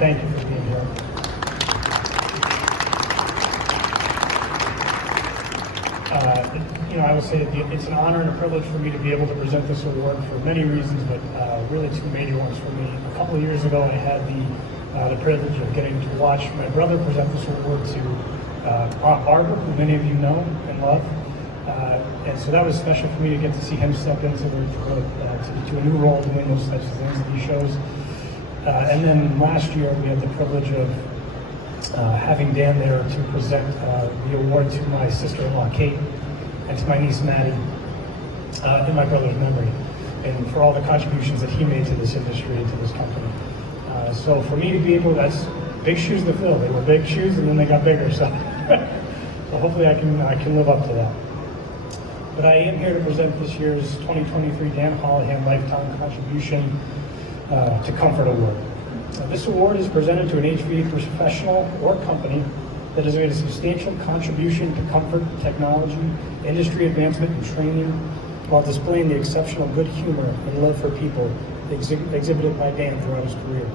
thank you for being here. I will say it's an honor and a privilege for me to be able to present this award for many reasons, but really two major ones for me. A couple of years ago, I had the privilege of getting to watch my brother present this award to Aunt Barbara, who many of you know and love. And so that was special for me to get to see him step into to a new role, doing those types of things that he shows. And then last year, we had the privilege of having Dan there to present the award to my sister-in-law, Kate, and to my niece, Maddie, in my brother's memory, and for all the contributions that he made to this industry and to this company. So for me to be able, that's big shoes to fill. They were big shoes, and then they got bigger, so, so hopefully I can live up to that. But I am here to present this year's 2023 Dan Holohan Lifetime Contribution to Comfort Award. This award is presented to an HVAC professional or company that has made a substantial contribution to comfort, technology, industry advancement, and training, while displaying the exceptional good humor and love for people exhibited by Dan throughout his career.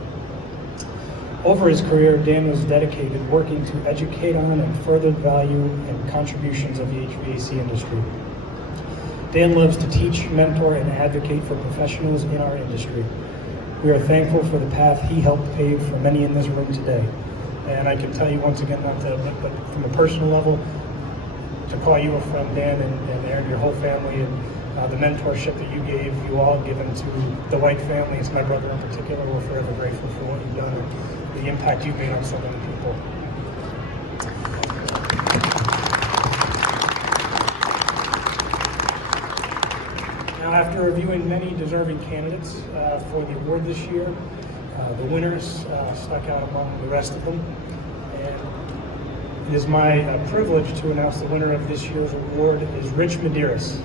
Over his career, Dan was dedicated working to educate on and further the value and contributions of the HVAC industry. Dan loves to teach, mentor, and advocate for professionals in our industry. We are thankful for the path he helped pave for many in this room today. And I can tell you once again, but from a personal level, to call you a friend, Dan, and Aaron, your whole family, and the mentorship that you all given to the White family, it's my brother in particular, we're forever grateful for what you've done and the impact you've made on so many people. Now, after reviewing many deserving candidates for the award this year, the winners stuck out among the rest of them. And it is my privilege to announce the winner of this year's award is Rich Medairos.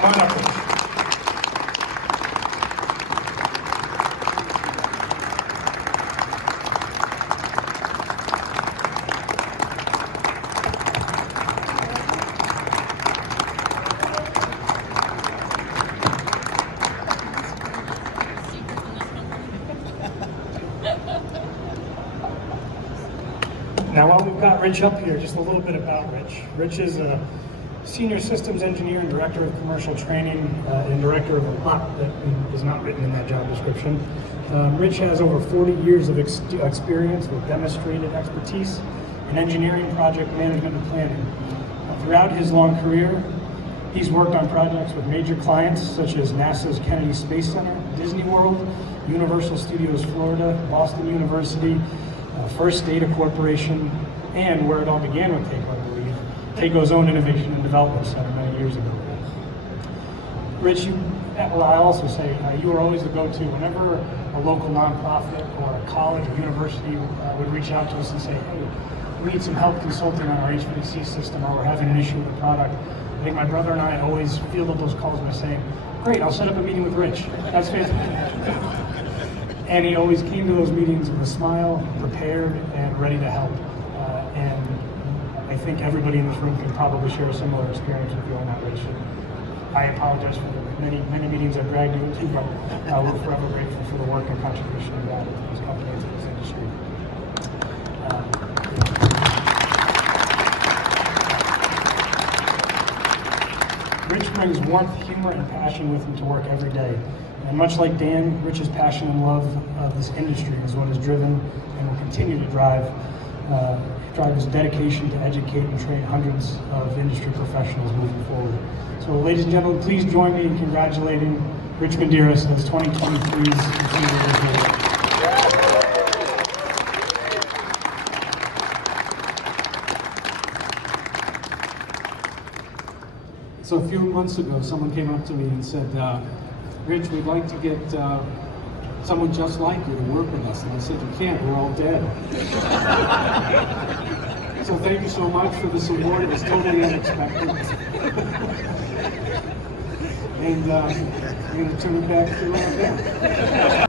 Come on up, Rich. Now, while we've got Rich up here, just a little bit about Rich. Rich is a senior systems engineer and director of commercial training and director of a lot that is not written in that job description. Rich has over 40 years of experience with demonstrated expertise in engineering, project management, and planning. Throughout his long career, he's worked on projects with major clients such as NASA's Kennedy Space Center, Disney World, Universal Studios Florida, Boston University, First Data Corporation, and where it all began with TACO, I believe, TACO's own Innovation and Development Center many years ago. Rich, I also say you were always the go-to whenever a local nonprofit or a college or university would reach out to us and say, hey, we need some help consulting on our HVAC system, or we're having an issue with the product. I think my brother and I always fielded those calls by saying, great, I'll set up a meeting with Rich. That's fantastic. And he always came to those meetings with a smile, prepared, and ready to help. And I think everybody in this room can probably share a similar experience with you on that, Rich. I apologize for the many meetings I've dragged you into, but we're forever grateful for the work and contribution you've added to this company and to this industry. Rich brings warmth, humor, and passion with him to work every day. And much like Dan, Rich's passion and love of this industry is what has driven and will continue to drive his dedication to educate and train hundreds of industry professionals moving forward. So ladies and gentlemen, please join me in congratulating Rich Medairos as 2023's Senior Award. So a few months ago, someone came up to me and said, Rich, we'd like to get someone just like you to work with us. And I said, you can't, we're all dead. So thank you so much for this award. It was totally unexpected. And I'm going to turn it back to Dan.